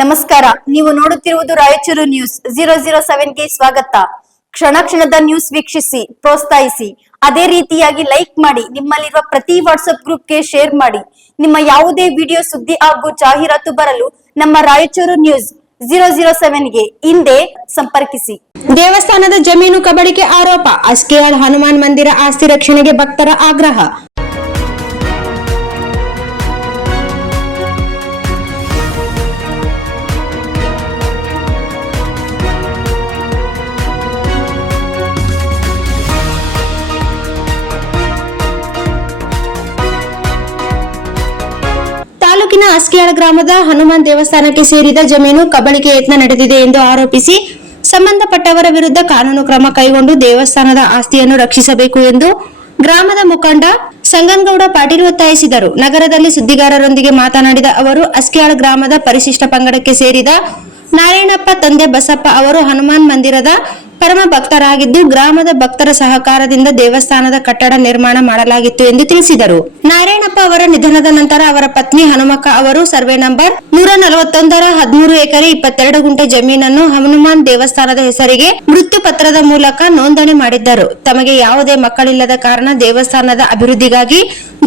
ನಮಸ್ಕಾರ, ನೀವು ನೋಡುತ್ತಿರುವುದು ರಾಯಚೂರು ನ್ಯೂಸ್ 007ಗೆ ಸ್ವಾಗತ. ಕ್ಷಣ ಕ್ಷಣದ ನ್ಯೂಸ್ ವೀಕ್ಷಿಸಿ, ಪ್ರೋತ್ಸಾಹಿಸಿ. ಅದೇ ರೀತಿಯಾಗಿ ಲೈಕ್ ಮಾಡಿ, ನಿಮ್ಮಲ್ಲಿರುವ ಪ್ರತಿ ವಾಟ್ಸ್ಆಪ್ ಗ್ರೂಪ್ಗೆ ಶೇರ್ ಮಾಡಿ. ನಿಮ್ಮ ಯಾವುದೇ ವಿಡಿಯೋ, ಸುದ್ದಿ ಹಾಗೂ ಜಾಹೀರಾತು ಬರಲು ನಮ್ಮ ರಾಯಚೂರು ನ್ಯೂಸ್ 007ಗೆ ಹಿಂದೆ ಸಂಪರ್ಕಿಸಿ. ದೇವಸ್ಥಾನದ ಜಮೀನು ಕಬಳಿಕೆ ಆರೋಪ. ಅಸ್ಕಿಯಾಳ್ ಹನುಮಾನ್ ಮಂದಿರ ಆಸ್ತಿ ರಕ್ಷಣೆಗೆ ಭಕ್ತರ ಆಗ್ರಹ. ತಾಲೂಕಿನ ಅಸ್ಕಿಯಾಳ ಗ್ರಾಮದ ಹನುಮಾನ್ ದೇವಸ್ಥಾನಕ್ಕೆ ಸೇರಿದ ಜಮೀನು ಕಬಳಿಕೆ ಯತ್ನ ನಡೆದಿದೆ ಎಂದು ಆರೋಪಿಸಿ ಸಂಬಂಧಪಟ್ಟವರ ವಿರುದ್ಧ ಕಾನೂನು ಕ್ರಮ ಕೈಗೊಂಡು ದೇವಸ್ಥಾನದ ಆಸ್ತಿಯನ್ನು ರಕ್ಷಿಸಬೇಕು ಎಂದು ಗ್ರಾಮದ ಮುಖಂಡ ಸಂಗನಗೌಡ ಪಾಟೀಲ್ ಒತ್ತಾಯಿಸಿದರು. ನಗರದಲ್ಲಿ ಸುದ್ದಿಗಾರರೊಂದಿಗೆ ಮಾತನಾಡಿದ ಅವರು, ಅಸ್ಕಿಯಾಳ ಗ್ರಾಮದ ಪರಿಶಿಷ್ಟ ಪಂಗಡಕ್ಕೆ ಸೇರಿದ ನಾರಾಯಣಪ್ಪ ತಂದೆ ಬಸಪ್ಪ ಅವರು ಹನುಮಾನ್ ಮಂದಿರದ ಪರಮ ಭಕ್ತರಾಗಿದ್ದು, ಗ್ರಾಮದ ಭಕ್ತರ ಸಹಕಾರದಿಂದ ದೇವಸ್ಥಾನದ ಕಟ್ಟಡ ನಿರ್ಮಾಣ ಮಾಡಲಾಗಿತ್ತು ಎಂದು ತಿಳಿಸಿದರು. ನಾರಾಯಣಪ್ಪ ಅವರ ನಿಧನದ ನಂತರ ಅವರ ಪತ್ನಿ ಹನುಮಕ್ಕ ಅವರು ಸರ್ವೆ ನಂಬರ್ 141ರ 13 ಎಕರೆ 22 ಗುಂಟೆ ಜಮೀನನ್ನು ಹನುಮಾನ್ ದೇವಸ್ಥಾನದ ಹೆಸರಿಗೆ ಮೃತ್ಯು ಪತ್ರದ ಮೂಲಕ ನೋಂದಣಿ ಮಾಡಿದ್ದರು. ತಮಗೆ ಯಾವುದೇ ಮಕ್ಕಳಿಲ್ಲದ ಕಾರಣ ದೇವಸ್ಥಾನದ ಅಭಿವೃದ್ಧಿಗಾಗಿ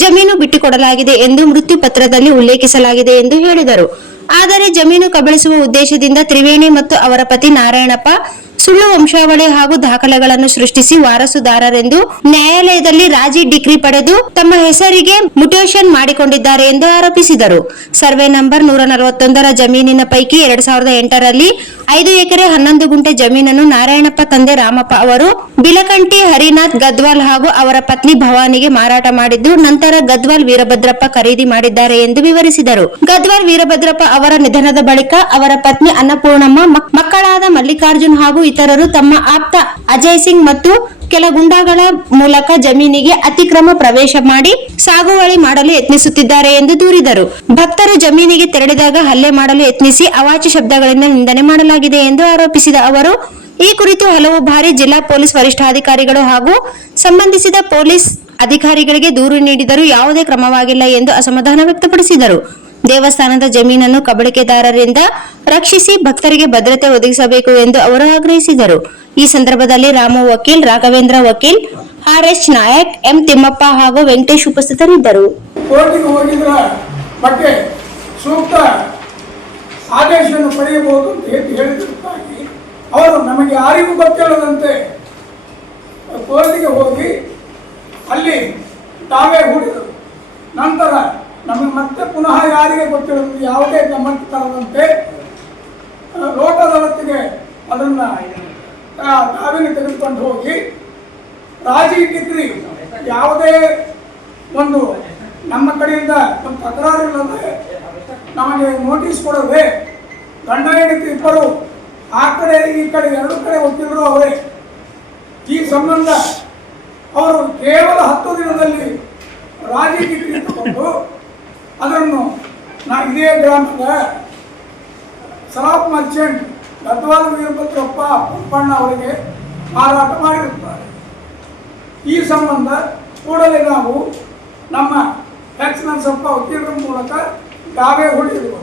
ಜಮೀನು ಬಿಟ್ಟುಕೊಡಲಾಗಿದೆ ಎಂದು ಮೃತ್ಯು ಪತ್ರದಲ್ಲಿ ಉಲ್ಲೇಖಿಸಲಾಗಿದೆ ಎಂದು ಹೇಳಿದರು. ಆದರೆ ಜಮೀನು ಕಬಳಿಸುವ ಉದ್ದೇಶದಿಂದ ತ್ರಿವೇಣಿ ಮತ್ತು ಅವರ ಪತಿ ನಾರಾಯಣಪ್ಪ ಸುಳ್ಳು ವಂಶಾವಳಿ ಹಾಗೂ ದಾಖಲೆಗಳನ್ನು ಸೃಷ್ಟಿಸಿ ವಾರಸುದಾರರೆಂದು ನ್ಯಾಯಾಲಯದಲ್ಲಿ ರಾಜಿ ಡಿಗ್ರಿ ಪಡೆದು ತಮ್ಮ ಹೆಸರಿಗೆ ಮ್ಯುಟೇಷನ್ ಮಾಡಿಕೊಂಡಿದ್ದಾರೆ ಎಂದು ಆರೋಪಿಸಿದರು. ಸರ್ವೆ ನಂಬರ್ 141ರ ಜಮೀನಿನ ಪೈಕಿ 2008ರಲ್ಲಿ 5 ಎಕರೆ 11 ಗುಂಟೆ ಜಮೀನನ್ನು ನಾರಾಯಣಪ್ಪ ತಂದೆ ರಾಮಪ್ಪ ಅವರು ಬಿಲಕಂಟಿ ಹರಿನಾಥ್ ಗದ್ವಾಲ್ ಹಾಗೂ ಅವರ ಪತ್ನಿ ಭವಾನಿಗೆ ಮಾರಾಟ ಮಾಡಿದ್ದು, ನಂತರ ಗದ್ವಾಲ್ ವೀರಭದ್ರಪ್ಪ ಖರೀದಿ ಮಾಡಿದ್ದಾರೆ ಎಂದು ವಿವರಿಸಿದರು. ಗದ್ವಾಲ್ ವೀರಭದ್ರಪ್ಪ ಅವರ ನಿಧನದ ಬಳಿಕ ಅವರ ಪತ್ನಿ ಅನ್ನಪೂರ್ಣಮ್ಮ, ಮಕ್ಕಳಾದ ಮಲ್ಲಿಕಾರ್ಜುನ್ ಹಾಗೂ ಇತರರು ತಮ್ಮ ಆಪ್ತ ಅಜಯ್ ಸಿಂಗ್ ಮತ್ತು ಕೆಲ ಗುಂಡಾಗಳ ಮೂಲಕ ಜಮೀನಿಗೆ ಅತಿಕ್ರಮ ಪ್ರವೇಶ ಮಾಡಿ ಸಾಗುವಳಿ ಮಾಡಲು ಯತ್ನಿಸುತ್ತಿದ್ದಾರೆ ಎಂದು ದೂರಿದರು. ಭಕ್ತರು ಜಮೀನಿಗೆ ತೆರಳಿದಾಗ ಹಲ್ಲೆ ಮಾಡಲು ಯತ್ನಿಸಿ ಅವಾಚ್ಯ ಶಬ್ದಗಳಿಂದ ನಿಂದನೆ ಮಾಡಲಾಗಿದೆ ಎಂದು ಆರೋಪಿಸಿದ ಅವರು, ಈ ಕುರಿತು ಹಲವು ಬಾರಿ ಜಿಲ್ಲಾ ಪೊಲೀಸ್ ವರಿಷ್ಠಾಧಿಕಾರಿಗಳು ಹಾಗೂ ಸಂಬಂಧಿಸಿದ ಪೊಲೀಸ್ ಅಧಿಕಾರಿಗಳಿಗೆ ದೂರು ನೀಡಿದರೂ ಯಾವುದೇ ಕ್ರಮವಾಗಿಲ್ಲ ಎಂದು ಅಸಮಾಧಾನ ವ್ಯಕ್ತಪಡಿಸಿದರು. ದೇವಸ್ಥಾನದ ಜಮೀನನ್ನು ಕಬಳಿಕೆದಾರರಿಂದ ರಕ್ಷಿಸಿ ಭಕ್ತರಿಗೆ ಭದ್ರತೆ ಒದಗಿಸಬೇಕು ಎಂದು ಅವರು ಆಗ್ರಹಿಸಿದರು. ಈ ಸಂದರ್ಭದಲ್ಲಿ ರಾಮು ವಕೀಲ್, ರಾಘವೇಂದ್ರ ವಕೀಲ್, ಆರ್.ಎಚ್. ನಾಯಕ್, ಎಂ. ತಿಮ್ಮಪ್ಪ ಹಾಗೂ ವೆಂಕಟೇಶ್ ಉಪಸ್ಥಿತರಿದ್ದರು. ಕೋರ್ಟಿಗೆ ಹೋಗಿದ್ರ ಬಗ್ಗೆ ಸೂಕ್ತ ಆದೇಶವನ್ನು ಪಡೆಯಬಹುದು ಅಂತ ಹೇಳಿದ್ದಕ್ಕಾಗಿ ಅವರು ನಮಗೆ ಯಾರಿಗೂ ಗೊತ್ತಿಲ್ಲದಂತೆ ಕೋರ್ಟಿಗೆ ಹೋಗಿ ಅಲ್ಲಿ ತಾವೇ ಹೂಡಿದರು. ನಂತರ ನಮಗೆ ಮತ್ತೆ ಪುನಃ ಯಾರಿಗೆ ಗೊತ್ತಿರೋದು ಯಾವುದೇ ಗಮನಕ್ಕೆ ತರದಂತೆ ಲೋಕದೊಳತ್ತಿಗೆ ಅದನ್ನು ತಾವೇನು ತೆಗೆದುಕೊಂಡು ಹೋಗಿ ರಾಜಿ ಡಿಗ್ರಿ ಯಾವುದೇ ಒಂದು ನಮ್ಮ ಕಡೆಯಿಂದ ಒಂದು ತಕರಾರಿಲ್ಲದೆ ನಮಗೆ ನೋಟಿಸ್ ಕೊಡದೆ ಗಂಡ ಹೆಂಡತಿ ಇಬ್ಬರು ಆ ಕಡೆ ಈ ಕಡೆ ಎರಡು ಕಡೆ ವಕೀಲರು ಅವರೇ. ಈ ಸಂಬಂಧ ಅವರು ಕೇವಲ 10 ದಿನದಲ್ಲಿ ರಾಜಿ ಡಿಗ್ರಿ ತಗೊಂಡು ಅದನ್ನು ಇದೇ ಗ್ರಾಮದ ಸಲಾಪ್ ಮರ್ಚೆಂಟ್ ಗದ್ವಾಲ್ ವೀರಭದ್ರಪ್ಪ ಪಂಪಣ್ಣ ಅವರಿಗೆ ಮಾರಾಟ ಮಾಡಿರುತ್ತಾರೆ. ಈ ಸಂಬಂಧ ಕೂಡಲೇ ನಾವು ನಮ್ಮ ಎಕ್ಸಲೆನ್ಸಪ್ಪ ವಕೀಲರ ಮೂಲಕ ದಾವೆ ಹೂಡಿರುವುದು.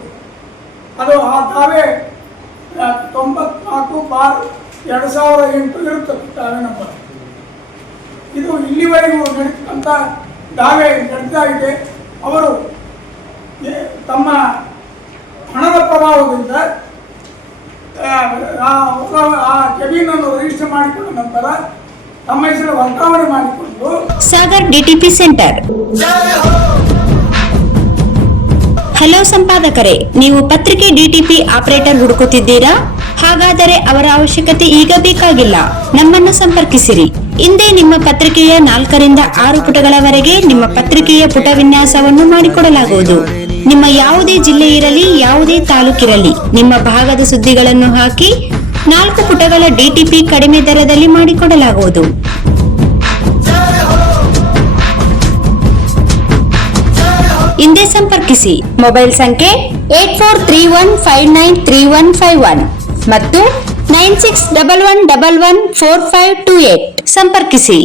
ಅದು ಆ ದಾವೆ 94/2008 ಇರುತ್ತದೆ ದಾವೆ ನಂಬರ್. ಇದು ಇಲ್ಲಿವರೆಗೂ ನಡೀತಕ್ಕಂಥ ದಾವೆ ನಡೀತಾ ಇದೆ. ಅವರು ತಮ್ಮ ಹಣದ ಪ್ರಭಾವದಿಂದ ಆ ಜಮೀನನ್ನು ರಿಜಿಸ್ಟರ್ ಮಾಡಿಕೊಂಡ ನಂತರ ತಮ್ಮ ಹೆಸರು ವರ್ಗಾವಣೆ ಮಾಡಿಕೊಂಡು ಸಾಗರ್ ಡಿಟಿಪಿ ಸೆಂಟರ್. ಹಲೋ ಸಂಪಾದಕರೇ, ನೀವು ಪತ್ರಿಕೆ ಡಿಟಿಪಿ ಆಪರೇಟರ್ ಹುಡುಕುತ್ತಿದ್ದೀರಾ? ಹಾಗಾದರೆ ಅವರ ಅವಶ್ಯಕತೆ ಈಗ ಬೇಕಾಗಿಲ್ಲ. ನಮ್ಮನ್ನು ಸಂಪರ್ಕಿಸಿರಿ. ಇಂದೇ ನಿಮ್ಮ ಪತ್ರಿಕೆಯ 4 ರಿಂದ 6 ಪುಟಗಳವರೆಗೆ ನಿಮ್ಮ ಪತ್ರಿಕೆಯ ಪುಟ ವಿನ್ಯಾಸವನ್ನು ಮಾಡಿಕೊಡಲಾಗುವುದು. ನಿಮ್ಮ ಯಾವುದೇ ಜಿಲ್ಲೆ ಇರಲಿ, ಯಾವುದೇ ತಾಲೂಕಿರಲಿ, ನಿಮ್ಮ ಭಾಗದ ಸುದ್ದಿಗಳನ್ನು ಹಾಕಿ 4 ಪುಟಗಳ ಡಿಟಿಪಿ ಕಡಿಮೆ ದರದಲ್ಲಿ ಮಾಡಿಕೊಡಲಾಗುವುದು. ಹಿಂದೆ ಸಂಪರ್ಕಿಸಿ. ಮೊಬೈಲ್ ಸಂಖ್ಯೆ 8431593151 ಮತ್ತು 9611114528 ಸಂಪರ್ಕಿಸಿ.